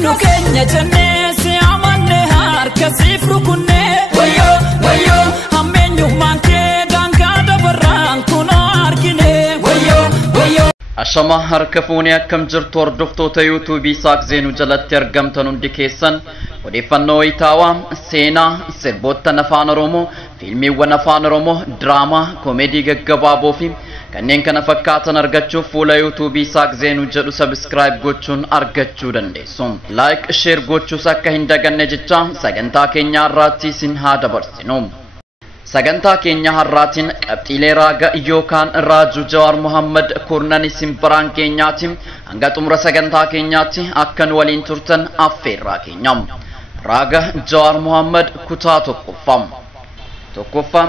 Nukenya jenne si amanne har kasifru kunne wayo wayo amenyu manke dangada barang kuno argine wayo wayo ashama harkafuni akkam jirtu hordoftoota YouTube saak zeenu jalatti argamtan hundi keessan odeeffannoo itaawaa seenaa sirboota afaan Oromoo fiilmiiwwan afaan Oromoo draamaa koomedii gaggabaaboo fi kanneen kana fakkaatan argachuuf fuula YouTube saak zeenu jedhu subscribe gochuun argachuu dandeessu. Like share gochuus akka hin daganne jecha sagantaa keenya har'aatti isin haa dabarsinu. Sagantaa keenya har'aatiin qabxiilee raaga yookaan raajuu Jawaar Mohammad kurnan isin biraan keenyaatti hanga xumura sagantaa keenyaatti akkan waliin turtan affeerraa keenya. Raaga Jawaar Mohammad kutaa tokkoffaa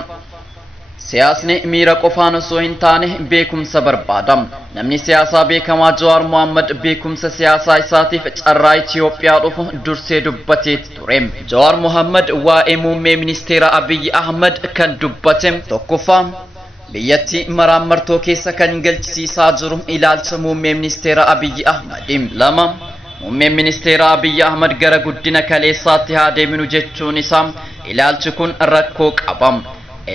siyaasni miira qofaan osoo hin taane beekumsa barbaada. Namni siyaasaa beekamaa Jawaar Mohammad beekumsa siyaasaa isaatiif carraa Itoophiyaa dhufu dursee dubbatee ture. Jawaar Mohammad waa'ee muummee ministeera Abiy Ahmed kan dubbate tokkoffaa biyyatti maraamartoo keessa kan galchisiisaa jiru ilaalcha muummee ministeera Abiy Ahmed. Lama muummee ministeera Abiy Ahmed gara guddina kaleessaatti haa deeminu jechuun isaa ilaalchi kun rakkoo qaba.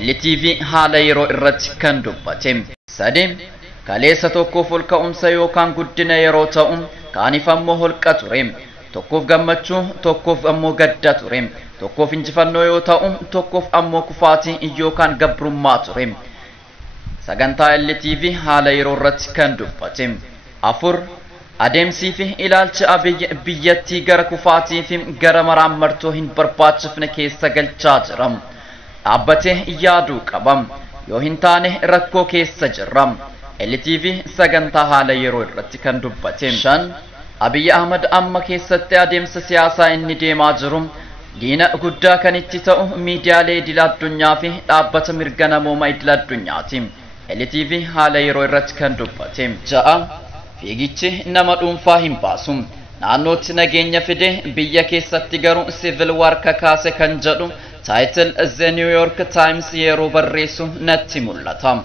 LTV haala yeroo irratti kan dubbate. Sadii kaleessa tokkoof ol ka'umsa yookaan guddina yeroo ta'u kaaniif ammoo holqa ture. Tokkoof gammachuu tokkoof ammoo gadda ture. Tokkoof injifannoo yoo ta'u tokkoof ammoo kufaatii yookaan gabrummaa ture. Sagantaa LTV haala yeroo irratti kan dubbate. Afur adeemsii fi ilaalcha biyyattii gara kufaatii fi gara maraamartoo hin barbaachifne keessa galchaa jira. Dhaabbate yaaduu qabam yoo hin taane rakkoo keessa jirra. LTV sagantaa haala yeroo irratti kan dubbate. Shan Abiy Ahmed amma keessatti adeemsa siyaasaa inni deemaa jiru diina guddaa kan itti ta'u miidiyaalee idil addunyaa fi dhaabbata mirga namoomaa idil addunyaati. LTV haala yeroo irratti kan dubbate. Ja'a fiigichi nama dhuunfaa hin baasu. Naannootti nageenya fide biyya keessatti garuu civil war kakaase kan jedhu title The New York Times yeroo barreessu natti mul'ata.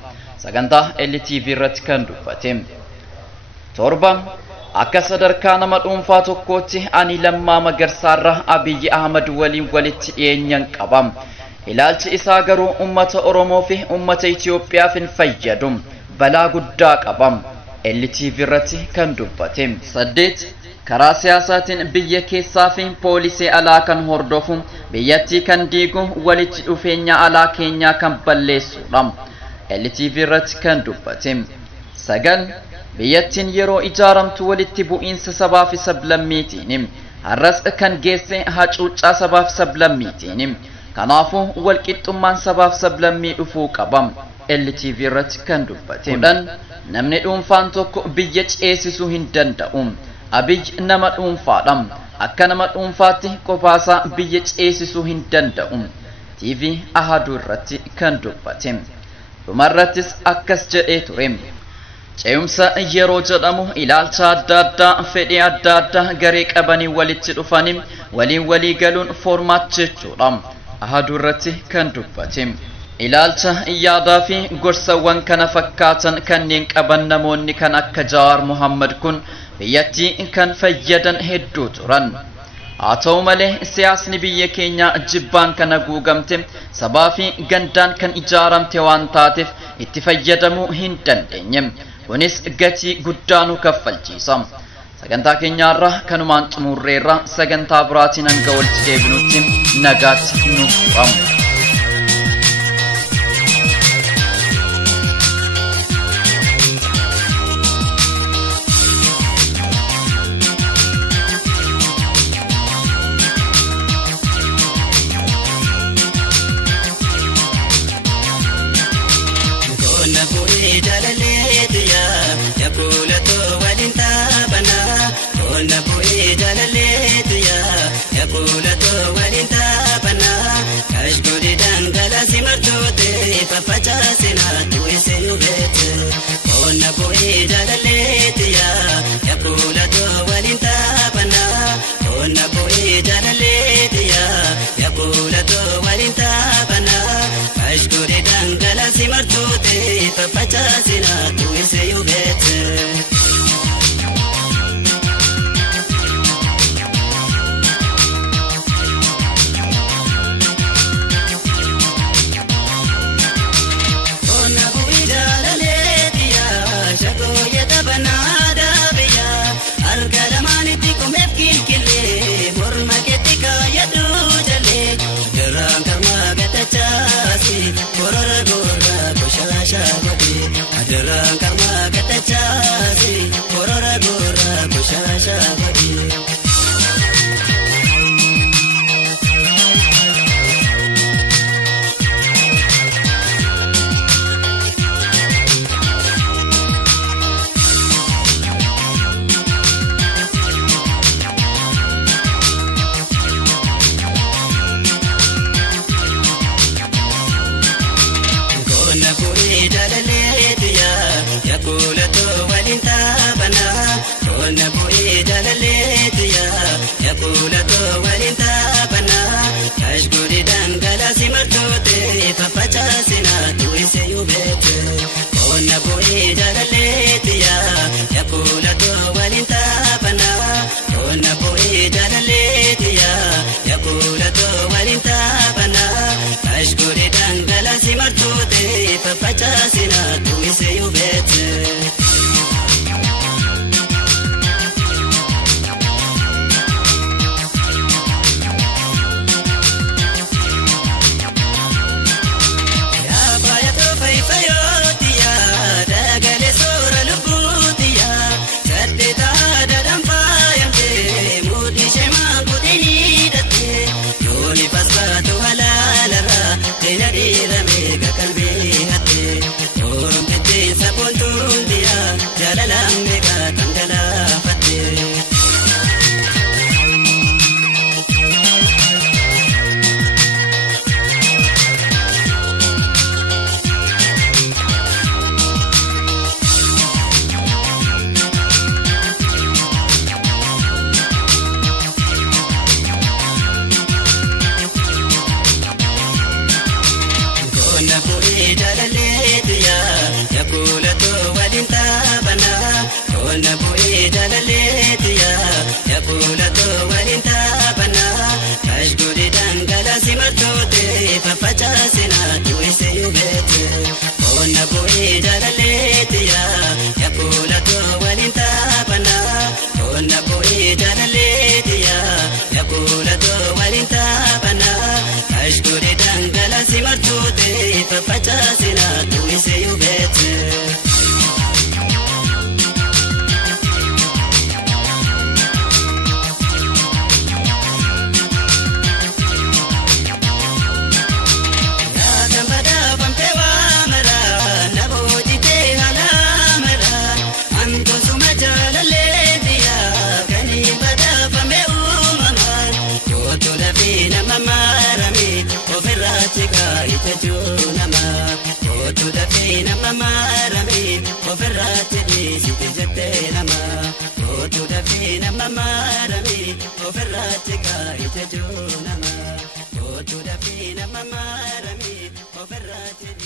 Sagantaa LTV irratti kan dubbate. Torba akka sadarkaa nama dhuunfaa tokkootti ani Lammaa Magarsaarra Abiy Ahmed waliin walitti dhiyeenyan qaba. Ilaalchi isaa garuu ummata Oromoo fi ummata Itoophiyaaf hin fayyadu. Balaa guddaa qaba. LTV irratti kan dubbate. Saddeet karaa siyaasaatiin biyya keessaa fi poolisii alaa kan hordofu biyyattii kan diigu walitti dhufeenya alaa keenyaa kan balleessudha. LTV irratti kan dubbate. Sagan biyyattiin yeroo ijaaramtu walitti bu'iinsa sabaa fi sablammiitiin har'as kan geesse hacuuccaa sabaa fi sablammiitiin. Kanaafuu walqixxummaan sabaa fi sablammii dhufuu qaba. LTV irratti kan dubbate. Kudhan namni dhuunfaan tokko biyya ceesisuu hin danda'u. Abiy nama dhuunfaadha. Akka nama dhuunfaatti qophaasa biyya ceesisuu hin danda'u. TV Ahaduu irratti kan dubbate. Dhumarrattis akkas jedhee ture. Ce'umsa yeroo jedhamu ilaalcha adda addaa fedhii adda addaa garee qabanii walitti dhufanii walii galuun formaat jechuudha. Ahaduu irratti kan dubbate. Ilaalcha yaadaa fi gorsawwan kana fakkaatan kanneen qaban namoonni kan akka Jawaar Mohammad kun biyyattii kan fayyadan hedduu turan. Haa ta'u malee siyaasni biyya keenya jibbaan kan haguugamte sabaa fi gandaan kan ijaaramte waan taateef itti fayyadamuu hin dandeenye. Kunis gatii guddaa nu kaffalchiisa. Sagantaa keenyaarraa kanumaan xumurreerra sagantaa biraatiin hanga walitti deebinutti nagaatti nuuf bu'amu. yaakulato walinta bana kashguri dangala simartote fafachasina tuise yubete onna boe jalaleetiya yaakulato walinta bana onna boe jalaleetiya yaakulato walinta bana kashguri dangala simartote fafachasina tuise yubete Offerrate